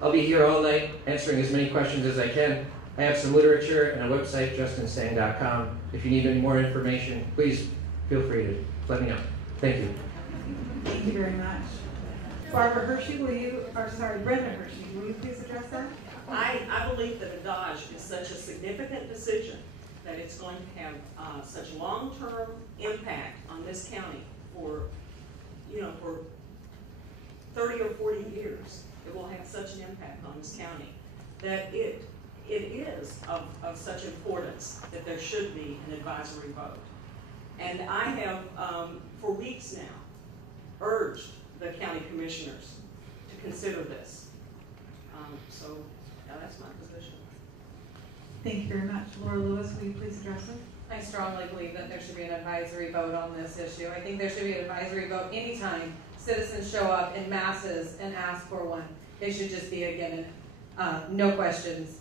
I'll be here all night answering as many questions as I can. I have some literature and a website, justinstang.com. If you need any more information, please feel free to let me know. Thank you. Thank you very much. Barbara Hershey, Brenda Hershey, will you please address that? I believe that a Dodge is such a significant decision that it's going to have such long-term impact on this county for 30 or 40 years. It will have such an impact on this county that it is of such importance that there should be an advisory vote. And I have, for weeks now, urged the county commissioners to consider this. So that's my position. Thank you very much. Laura Lewis, will you please address it? I strongly believe that there should be an advisory vote on this issue. I think there should be an advisory vote anytime citizens show up in masses and ask for one. They should just be given no questions.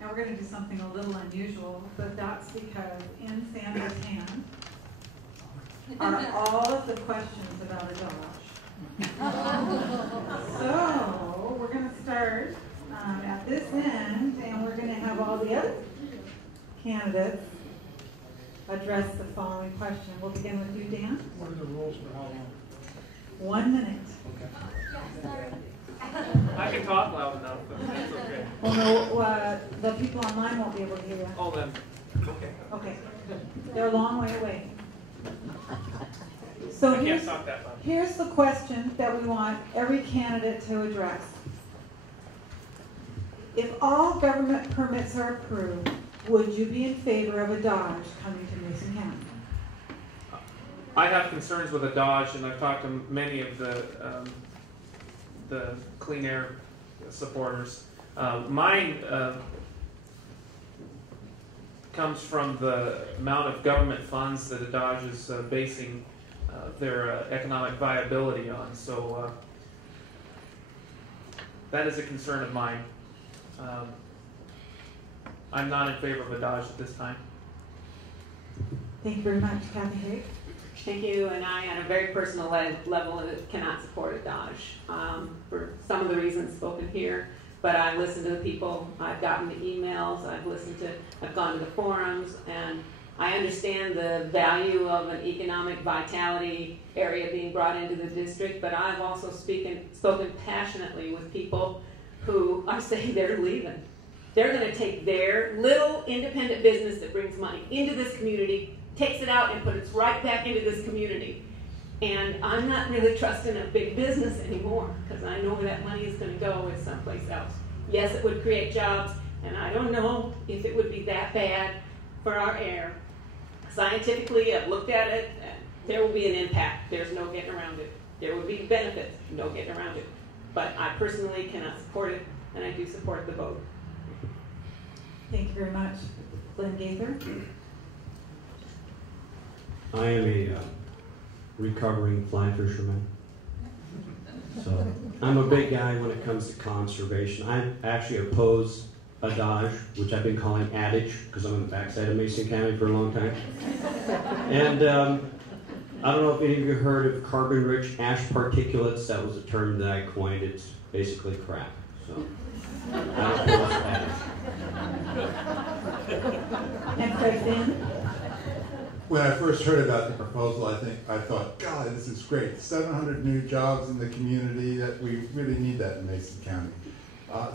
Now we're going to do something a little unusual, but that's because in Sandra's hand are all of the questions about a Dodge. So we're going to start at this end, and we're going to have all the other candidates address the following question. We'll begin with you, Dan. What are the rules for how long? 1 minute. Okay. I can talk loud enough, but that's okay. Well, no, the people online won't be able to hear you. Oh, then, okay. Okay. They're a long way away. So I can't talk that loud. here's the question that we want every candidate to address. If all government permits are approved, would you be in favor of a Dodge coming to Mason County? I have concerns with a Dodge, and I've talked to many of the clean air supporters. Mine comes from the amount of government funds that a Dodge is basing their economic viability on. So that is a concern of mine. I'm not in favor of a Dodge at this time. Thank you very much. Kathy Haig? Thank you, and I, on a very personal level, cannot support a Dodge for some of the reasons spoken here. But I listen to the people. I've gotten the emails. I've gone to the forums, and I understand the value of an economic vitality area being brought into the district. But I've also spoken passionately with people who are saying they're leaving. They're going to take their little independent business that brings money into this community, takes it out and puts it right back into this community. And I'm not really trusting a big business anymore because I know where that money is going to go is someplace else. Yes, it would create jobs, and I don't know if it would be that bad for our air. Scientifically, I've looked at it, and there will be an impact. There's no getting around it. There will be benefits, no getting around it. But I personally cannot support it, and I do support the vote. Thank you very much. Glenn Gaither? I am a recovering fly fisherman. So I'm a big guy when it comes to conservation. I actually oppose a Dodge, which I've been calling adage because I'm on the backside of Mason County for a long time. And I don't know if any of you heard of carbon-rich ash particulates. That was a term that I coined. It's basically crap. So I oppose adage. And President? When I first heard about the proposal, I thought, God, this is great. 700 new jobs in the community. That we really need that in Mason County.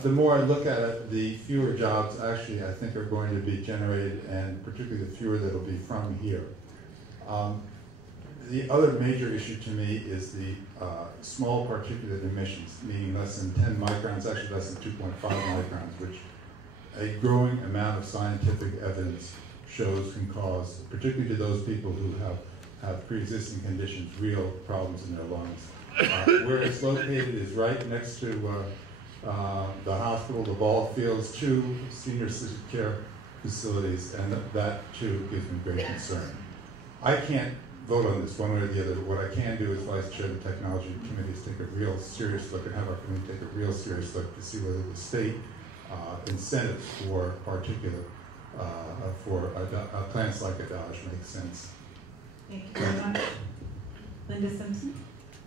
The more I look at it, the fewer jobs actually I think are going to be generated, and particularly the fewer that will be from here. The other major issue to me is the small particulate emissions, meaning less than 10 microns, actually less than 2.5 microns, which a growing amount of scientific evidence shows can cause, particularly to those people who have pre-existing conditions, real problems in their lungs. Where it's located is right next to the hospital, the ball fields, 2 senior care facilities, and that too gives me great concern. I can't vote on this one way or the other. What I can do as Vice Chair of the Technology Committee is take a real serious look and have our committee take a real serious look to see whether the state incentives for particulate for plants like a Dodge makes sense. Thank you very much. Linda Simpson?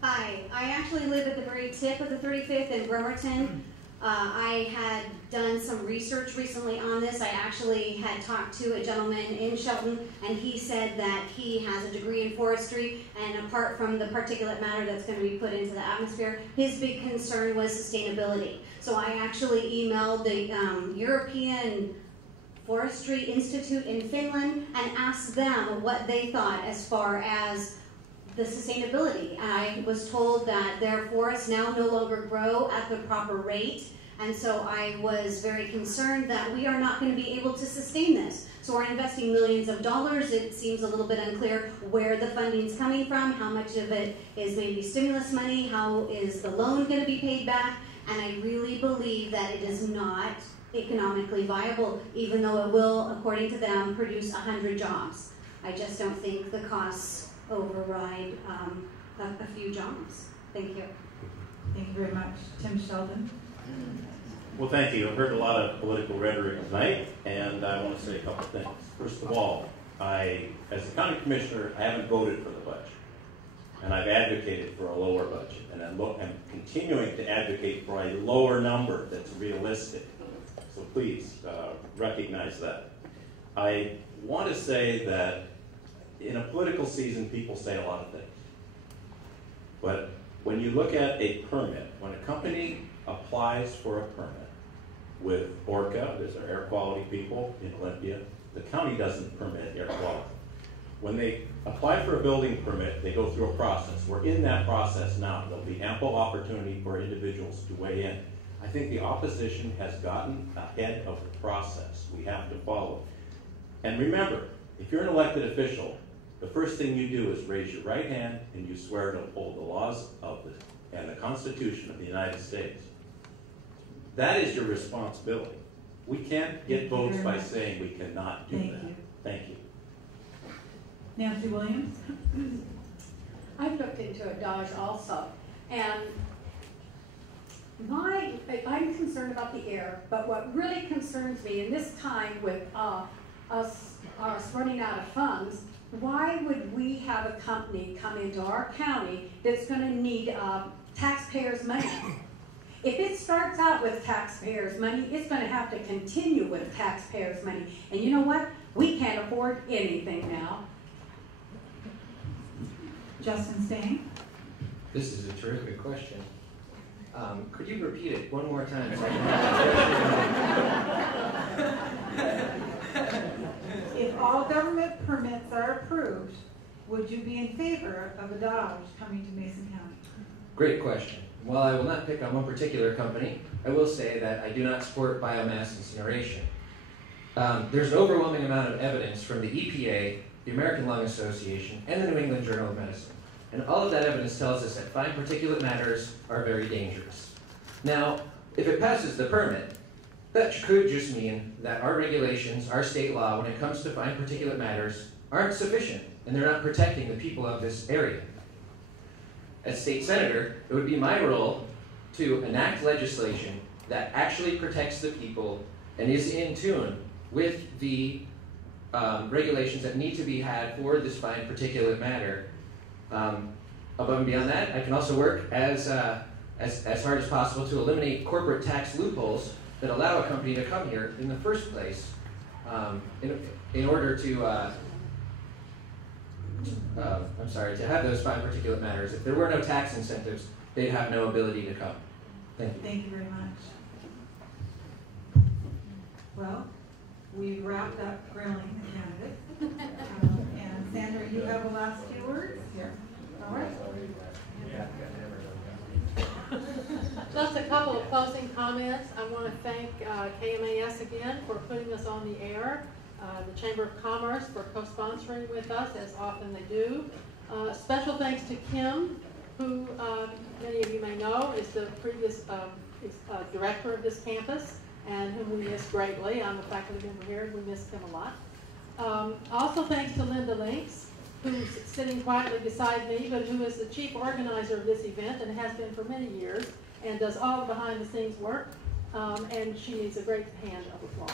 Hi, I actually live at the very tip of the 35th in Bremerton. I had done some research recently on this. I actually had talked to a gentleman in Sheldon, and he said that he has a degree in forestry, and apart from the particulate matter that's going to be put into the atmosphere, his big concern was sustainability. So I actually emailed the European Forestry Institute in Finland and asked them what they thought as far as the sustainability. I was told that their forests now no longer grow at the proper rate, and so I was very concerned that we are not going to be able to sustain this. So we're investing millions of dollars. It seems a little bit unclear where the funding is coming from, how much of it is maybe stimulus money, how is the loan going to be paid back, and I really believe that it is not economically viable, even though it will, according to them, produce 100 jobs. I just don't think the costs override a few jobs. Thank you. Thank you very much. Tim Sheldon. Well, thank you. I've heard a lot of political rhetoric tonight, and I want to say a couple things. First of all, as a county commissioner, I haven't voted for the budget, and I've advocated for a lower budget, and I'm continuing to advocate for a lower number that's realistic. So please recognize that. I want to say that in a political season, people say a lot of things. But when you look at a permit, when a company applies for a permit with ORCA, there's our air quality people in Olympia, the county doesn't permit air quality. When they apply for a building permit, they go through a process. We're in that process now. There'll be ample opportunity for individuals to weigh in. I think the opposition has gotten ahead of the process. We have to follow. And remember, if you're an elected official, the first thing you do is raise your right hand and you swear to uphold the laws and the Constitution of the United States. That is your responsibility. We can't get votes by saying we cannot do that. Thank you. Nancy Williams. I've looked into a Dodge also, and I'm concerned about the air, but what really concerns me in this time with us running out of funds, why would we have a company come into our county that's going to need taxpayers' money? If it starts out with taxpayers' money, it's going to have to continue with taxpayers' money. And you know what? We can't afford anything now. Justin Stang. This is a terrific question. Could you repeat it one more time? If all government permits are approved, would you be in favor of a Dodge coming to Mason County? Great question. While I will not pick on one particular company, I will say that I do not support biomass incineration. There's an overwhelming amount of evidence from the EPA, the American Lung Association, and the New England Journal of Medicine. And all of that evidence tells us that fine particulate matters are very dangerous. Now, if it passes the permit, that could just mean that our regulations, our state law, when it comes to fine particulate matters, aren't sufficient, and they're not protecting the people of this area. As state senator, it would be my role to enact legislation that actually protects the people and is in tune with the regulations that need to be had for this fine particulate matter. Above and beyond that, I can also work as hard as possible to eliminate corporate tax loopholes that allow a company to come here in the first place in order to, to have those fine particulate matters. If there were no tax incentives, they'd have no ability to come. Thank you. Thank you very much. Well, we wrapped up grilling the candidates. And Sandra, you have the last few words here. All right. Just a couple of closing comments. I want to thank KMAS again for putting us on the air, the Chamber of Commerce for co-sponsoring with us, as often they do. Special thanks to Kim, who many of you may know is the previous director of this campus, and whom we miss greatly. I'm a faculty member here, we miss Kim a lot. Also thanks to Linda Links, who's sitting quietly beside me, but who is the chief organizer of this event and has been for many years, and does all the behind-the-scenes work, and she needs a great hand of applause.